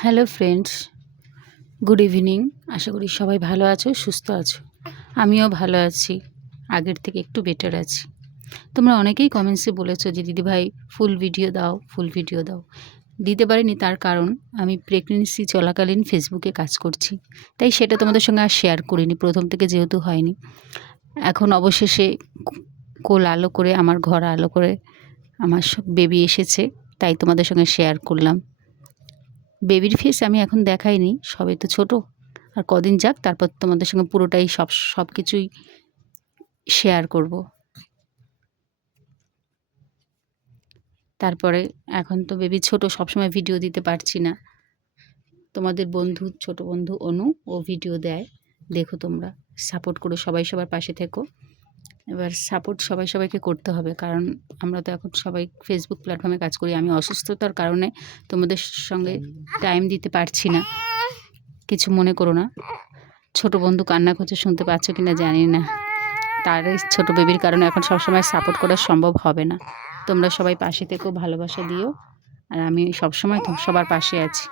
Hello friends, good evening. আশা করি সবাই ভালো আছো, সুস্থ আছো। আমিও ভালো আছি, আগের থেকে একটু বেটার আছি। তোমরা অনেকেই কমেন্টসে বলেছো যে দিদিভাই ফুল ভিডিও দাও, ফুল ভিডিও দাও। দিতে পারিনি, তার কারণ আমি প্রেগনেন্সি চলাকালীন ফেসবুকে কাজ করছি, তাই সেটা তোমাদের সঙ্গে আর শেয়ার করিনি, প্রথম থেকে যেহেতু হয়নি। এখন অবশেষে কোল আলো করে, আমার ঘর আলো করে আমার বেবি এসেছে, তাই তোমাদের সঙ্গে শেয়ার করলাম। বেবির ফেস আমি এখন দেখাইনি, সবে তো ছোট, আর কদিন যাক, তারপর তোমাদের সঙ্গে পুরোটাই সব কিছুই শেয়ার করব। তারপরে এখন তো বেবি ছোট, সবসময় ভিডিও দিতে পারছি না। তোমাদের বন্ধু, ছোট বন্ধু অনু, ও ভিডিও দেয়, দেখো তোমরা, সাপোর্ট করো, সবাই সবার পাশে থেকো। এবার সাপোর্ট সবাই সবাইকে করতে হবে, কারণ আমরা তো এখন সবাই ফেসবুক প্ল্যাটফর্মে কাজ করি। আমি অসুস্থতার কারণে তোমাদের সঙ্গে টাইম দিতে পারছি না, কিছু মনে করো না। ছোট বন্ধু কান্না করছে, শুনতে পাচ্ছ কিনা জানি না। তার এই ছোট বেবির কারণে এখন সবসময় সাপোর্ট করা সম্ভব হবে না। তোমরা সবাই পাশে থেকো, ভালোবাসা দিও, আর আমি সবসময় সবার পাশে আছি।